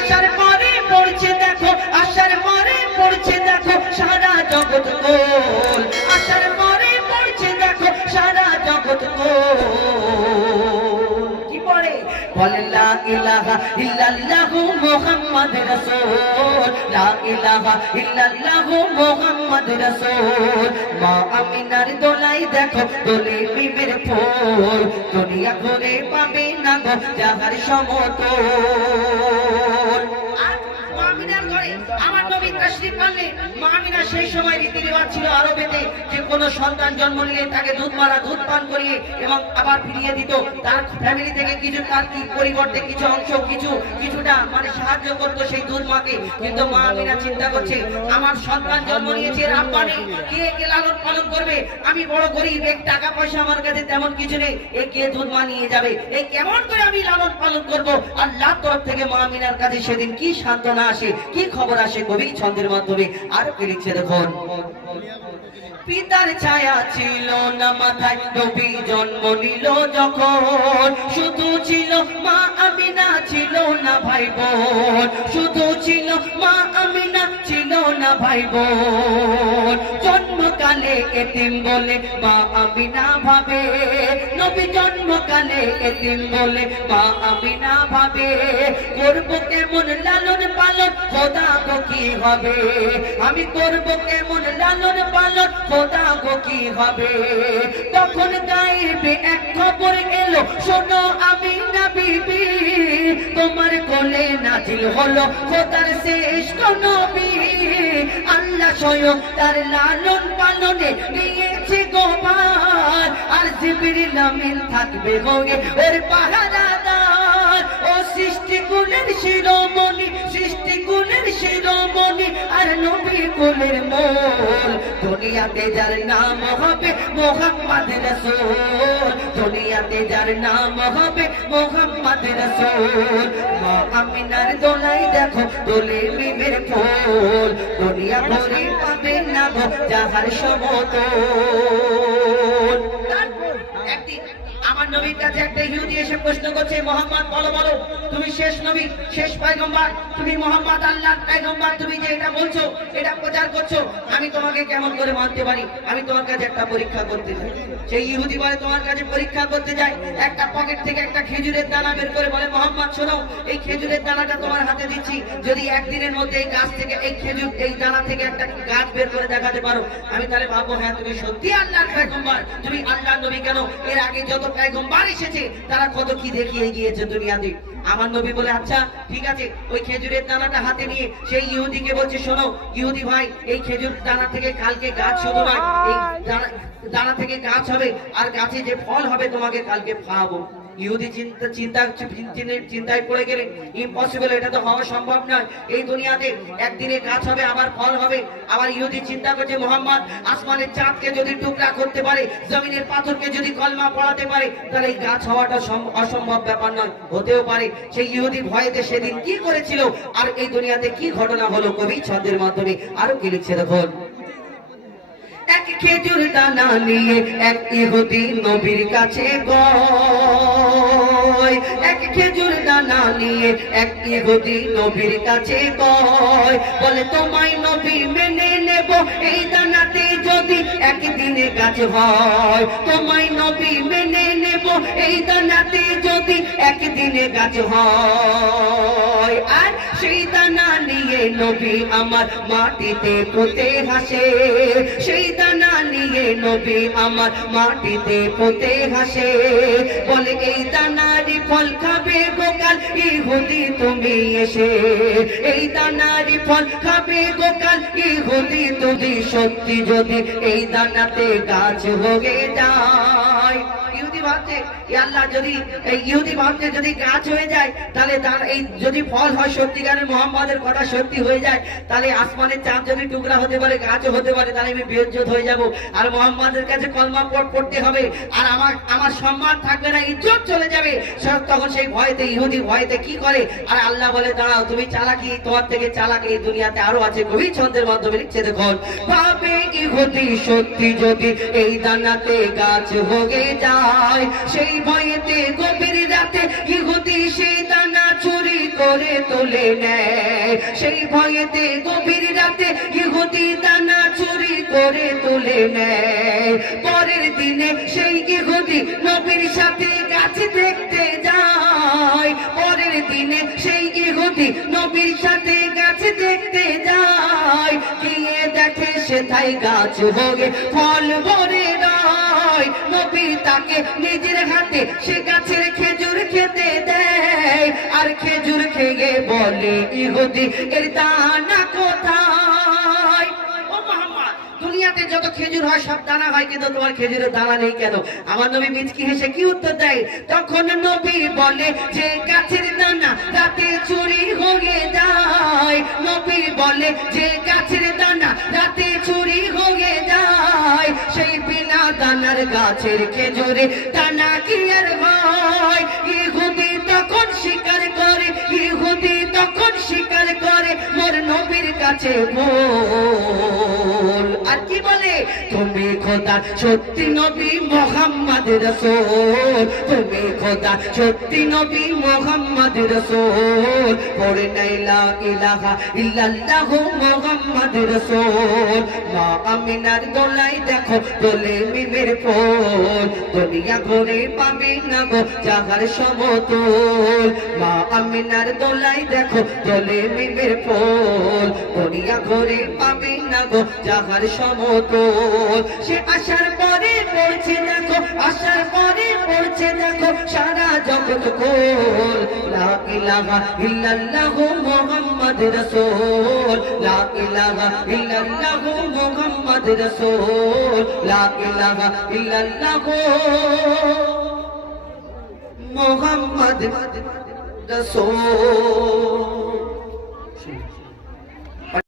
আসার পরে পড়ছে দেখো, আসার পরে পড়ছে দেখো সারা জগৎ গোল, আসার পরে পড়ছে দেখো সারা জগৎ গোল। কি পড়ে? বলে লা ইলাহা ইল্লাল্লাহু মুহাম্মাদুর রাসূল, লা ইলাহা ইল্লাল্লাহু মুহাম্মাদুর রাসূল। মা আমিনার দোলাই দেখো দোলে বিবির ফুল, দুনিয়া ঘুরে পাবে না গো যাহার সমতল। আমার নবী তাশরীফ আনলে মা আমিনা সেই সময় রীতি রেওয়াজ ছিল আরবেতে যে কোনো সন্তান জন্ম নিলে তাকে দুধ মারা, দুধ পান করিয়ে এবং আবার ফিরিয়ে দিত। তার ফ্যামিলি থেকে কিছু তার কি পরিবর্তে কিছু অংশ কিছুটা মানে সাহায্য করতো সেই দুধ মাকে। কিন্তু মা আমিনা চিন্তা করছে আমার সন্তান জন্ম নিয়েছে, আব্বা নেই, কে কে লালন পালন করবে? আমি বড় গরিব, এক টাকা পয়সা আমার কাছে তেমন কিছু নেই, এ কে দুধ মা নিয়ে যাবে? এই কেমন করে আমি লালন পালন করবো? আল্লাহর তরফ থেকে মা আমিনার কাছে সেদিন কি সান্ত্বনা আসে, কি খবর আসে কবি ছন্দের মাধ্যমে আরো কি লিখছে দেখুন। পিতার ছায়া ছিল না মাথায়, নবী জন্ম নিল যখন, শুধু ছিল মা আমিনা, ছিল না ভাই বোন, শুধু ছিল মা আমিনা, ছিল না ভাই বোন। জন্মকালে এতিম বলে মা আমিনা ভাবে, নবী জন্মকালে এতিম বলে মা আমিনা ভাবে, করবো কেমন লালন পালন, খোদা গো কি হবে? আমি করবো কেমন লালন পালন, খোদা গো কি হবে? তখন গায়েবে এক খবর এলো, শোনো আমিনা বিবি, তোমার কোলে নাজিল হলো খোদার শ্রেষ্ঠ নবী। আল্লাহ স্বয়ং তার লালন পালনে নিয়েছে গোবার, আর জিবরিল আমিন থাকবে হয়ে ওর পাহারাদার। ও সৃষ্টিকুলের শিরোমণি, সৃষ্টিকুলের শিরোমণি, আর নবী কুলের মোল। দুনিয়াতে যার নাম হবে মুহাম্মদ রাসূল, দুনিয়াতে যার নাম হবে মুহাম্মদ রাসূল। মা আমিনার দোলাই দেখো দোলে বিবির ফুল, দুনিয়া ভরে পাবে না গো যাহার সমতল। একদিন আমার নবীর কাছে একটা ইহুদি এসে প্রশ্ন করছে, মোহাম্মদ বলো বলো তুমি শেষ নবী, শেষ পয়গম্বর, তুমি মোহাম্মদ আল্লাহর পয়গম্বর, তুমি যে এটা বলছো, এটা প্রচার করছো, আমি তোমাকে কেমন করে মানতে পারি? আমি তোমার কাছে একটা পরীক্ষা করতে চাই। সেই ইহুদি বলে তোমার কাছে পরীক্ষা করতে যাই, একটা পকেট থেকে একটা খেজুরের দানা বের করে বলে, মোহাম্মদ শোনো, এই খেজুরের দানাটা তোমার হাতে দিচ্ছি, যদি একদিনের মধ্যে এই গাছ থেকে এই খেজুর, এই দানা থেকে একটা গাছ বের করে দেখাতে পারো, আমি তাহলে ভাববো হ্যাঁ তুমি সত্যি আল্লাহর পয়গম্বর, তুমি আল্লাহর নবী। কেন? এর আগে যত পয়গম্বর এসেছে তারা কত কি দেখিয়ে গিয়েছে দুনিয়াতে। আমার নবী বলে আচ্ছা ঠিক আছে, ওই খেজুরের দানাটা হাতে নিয়ে সেই ইহুদিকে বলছে, শোনো ইহুদি ভাই, এই খেজুর দানা থেকে কালকে গাছ শুধু নয়, এই দানা থেকে গাছ হবে, আর গাছে যে ফল হবে তোমাকে কালকে খাওয়াবো। ইহুদি চিন্তায় পড়ে গেলেন, ইম্পসিবল, এটা তো হওয়া সম্ভব নয়। এই দুনিয়াতে একদিনে গাছ হবে, আবার ফল হবে। আবার ইহুদি চিন্তা করছে, মোহাম্মদ আসমানের চাঁদকে যদি টুকরা করতে পারে, জমিনের পাথরকে যদি কলমা পড়াতে পারে, তাহলে এই গাছ হওয়াটা অসম্ভব ব্যাপার নয়, হতেও পারে। সেই ইহুদি ভয়েতে সেদিন কি করেছিল, আর এই দুনিয়াতে কি ঘটনা হলো কবি ছন্দের মাধ্যমে আরো কি লিখছে দেখুন। এক খেজুর দানা নিয়ে এক ইহুদি নবীর কাছে গয়, এক খেজুর দানা নিয়ে এক ইহুদি নবীর কাছে গয়, বলে তোমায় নবী মেনে নেব এই দানাতে যদি একদিনে গাছ হয়, তোমায় নবী মেনে নেব এই দানাতে যদি একদিনে গাছ হয়। আর সেই দানা নিয়ে নবী আমার মাটিতে পুঁতে হাসে, সেই দানা নিয়ে নবী আমার মাটিতে পুঁতে হাসে, বলে এই দানারই ফল খাবে গোকাল ইহুদি তুমি এসে, এই দানারই ফল খাবে গোকাল ইহুদি তুমি সত্যি যদি এই দানাতে গাছ হয়ে যায়। ইহুদি ভাবছে আল্লাহ যদি ইহুদি ভাবছে যদি গাছ হয়ে যায়, তাহলে তার এই যদি ফল হয় সত্যিকারের মুহাম্মাদের কথা সত্যি হয়ে যায়, তাহলে আসমানের চাঁদ যদি টুকরা হতে পারে, গাছও হতে পারে, তাহলে আমি বেইজ্জত হয়ে যাব, আর মুহাম্মাদের কাছে কলমা পড়তে হবে, আর আমার সম্মান থাকবে না, ইজ্জত চলে যাবে। তখন সেই ভয়তে ইহুদি ভয়তে কি করে, আর আল্লাহ বলে দাঁড়াও, তুমি চালাকি, তোমার থেকে চালাকি এই দুনিয়াতে আরো আছে। কবি ছন্দের মাধ্যমে লিখছে দেখুন, ভাবে ইহুদি সত্যি যদি এই দানাতে গাছ হয়ে যায়, সেই ভয়েতে গভীর রাতে ইহুদি সেই দানা চুরি করে তুলে নেয়। সেই ভয়েতে গভীর রাতে ইহুদি দানা চুরি করে তুলে নেয়। পরের দিনে সেই ইহুদি নবীর সাথে গাছ দেখতে যায়। পরের দিনে সেই ইহুদি নবীর সাথে গাছ দেখতে যায়। গিয়ে দেখে সেথায় গাছ হয়ে ফল ভরে রয়। নবী তাকে নিজের হাতে সে গাছের খেজুর খেতে দেয়। আর খেজুর খেয়ে বলে ইহুদি এর দানা কোথায়? ও মুহাম্মদ, দুনিয়াতে যত খেজুর হয় সব দানা হয়, কিন্তু তোমার খেজুরের দানা নেই কেন? আমার নবী মিচকি হেসে কি উত্তর দেয়? তখন নবী বলে যে গাছের দানা রাতে চুরি হয়ে যায়। নবী বলে যে গাছের দানা রাতে চুরি হয়ে যায়। সেই বিনা দানার গাছের খেজুরে দানা কি আর হয়? ইহুদি তখন স্বীকার করে, ইহুদি তখন স্বীকার করে মোর নবীর কাছে ভুল। আর কি বলে? তুমি খোদা সত্যি নবী মুহাম্মদ রাসূল, তুমি খোদা সত্যি নবী মুহাম্মদ রাসূল। পড়ে নাই লা ইলাহা ইল্লাল্লাহু মুহাম্মদ রাসূল। মা আমিনার দোলাই দেখো দোলে মিমের ফুল। দুনিয়া ঘুরে পাবে না গো যাহার সমতুল। মা আমিনার দোলাই দেখো দোলে মিমের ফুল। দুনিয়া ঘুরে পাবে না গো যাহার সমতুল। সে আসার পরে পড়ছে দেখো, আসার পরে পড়ছে দেখো সারা জগৎ কুল। লা ইলাহা ইল্লাল্লাহু মুহাম্মদ রাসূল, লা ইলাহা ইল্লাল্লাহু মুহাম্মদ রাসূল, লা ইলাহা ইল্লাল্লাহু মুহাম্মদ রাসূল।